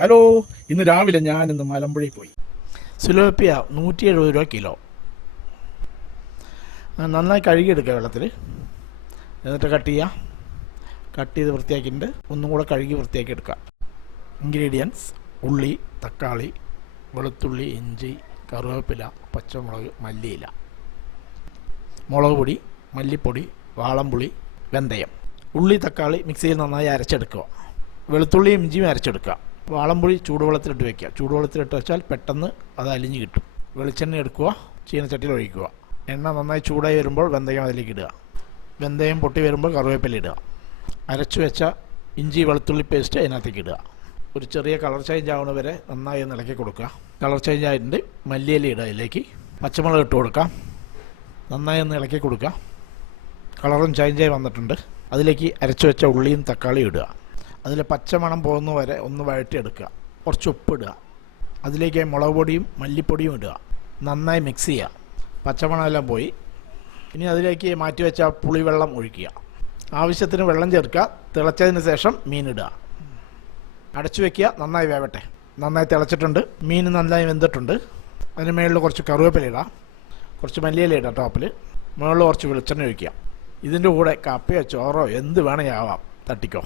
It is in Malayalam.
ഹലോ, ഇന്ന് രാവിലെ ഞാനിന്ന് മലമ്പുഴയിൽ പോയി. സിലോപ്പിയ 170 രൂപ കിലോ. നന്നായി കഴുകിയെടുക്കുക വെള്ളത്തിൽ, എന്നിട്ട് കട്ട് ചെയ്ത് വൃത്തിയാക്കിയിട്ട് ഒന്നും കൂടെ കഴുകി വൃത്തിയാക്കി എടുക്കുക. ഇൻഗ്രീഡിയൻസ്: ഉള്ളി, തക്കാളി, വെളുത്തുള്ളി, ഇഞ്ചി, കറിവേപ്പില, പച്ചമുളക്, മല്ലിയില, മുളക് പൊടി, മല്ലിപ്പൊടി, വാളംപുളി, വെന്തയം. ഉള്ളി തക്കാളി മിക്സിയിൽ നന്നായി അരച്ചെടുക്കുക. വെളുത്തുള്ളിയും ഇഞ്ചിയും അരച്ചെടുക്കുക. വാളംപുളി ചൂടുവെള്ളത്തിലിട്ട് വയ്ക്കുക. ചൂടുവെള്ളത്തിലിട്ട് വെച്ചാൽ പെട്ടെന്ന് അത് അലിഞ്ഞ് കിട്ടും. വെളിച്ചെണ്ണ എടുക്കുക, ചീനച്ചട്ടിയിൽ ഒഴിക്കുക. എണ്ണ നന്നായി ചൂടായി വരുമ്പോൾ വെന്തയം അതിലേക്ക് ഇടുക. വെന്തയം പൊട്ടി വരുമ്പോൾ കറിവേപ്പില ഇടുക. അരച്ചു വെച്ച ഇഞ്ചി വെളുത്തുള്ളി പേസ്റ്റ് അതിനകത്തേക്ക് ഇടുക. ഒരു ചെറിയ കളർ ചേഞ്ച് ആവുന്ന വരെ നന്നായി ഒന്ന് ഇളക്കി കൊടുക്കുക. കളർ ചേഞ്ച് ആയിട്ടുണ്ട്, മല്ലിയില ഇടുക. അതിലേക്ക് പച്ചമുളക് ഇട്ട് കൊടുക്കാം. നന്നായി ഒന്ന് ഇളക്കി കൊടുക്കുക. കളറും ചേഞ്ചായി വന്നിട്ടുണ്ട്. അതിലേക്ക് അരച്ചു വെച്ച ഉള്ളിയും തക്കാളിയും ഇടുക. അതിൽ പച്ചമണം പോകുന്ന വരെ ഒന്ന് വഴറ്റിയെടുക്കുക. കുറച്ച് ഉപ്പിടുക. അതിലേക്ക് മുളക് പൊടിയും മല്ലിപ്പൊടിയും ഇടുക. നന്നായി മിക്സ് ചെയ്യുക. പച്ചമണമെല്ലാം പോയി. ഇനി അതിലേക്ക് മാറ്റി വെച്ച പുളിവെള്ളം ഒഴിക്കുക. ആവശ്യത്തിന് വെള്ളം ചേർക്കുക. തിളച്ചതിന് ശേഷം മീനിടുക. അടച്ചു വയ്ക്കുക. നന്നായി വേവട്ടെ. നന്നായി തിളച്ചിട്ടുണ്ട്. മീൻ നന്നായി വെന്തിട്ടുണ്ട്. അതിന് മുകളിൽ കുറച്ച് കറിവേപ്പില ഇടുക. കുറച്ച് മല്ലിയില ഇടുക. ടോപ്പിൽ മുകളിൽ കുറച്ച് വെളിച്ചെണ്ണ ഒഴിക്കുക. ഇതിൻ്റെ കൂടെ കപ്പയോ ചോറോ എന്ത് വേണമെങ്കിൽ ആവാം, തട്ടിക്കോ.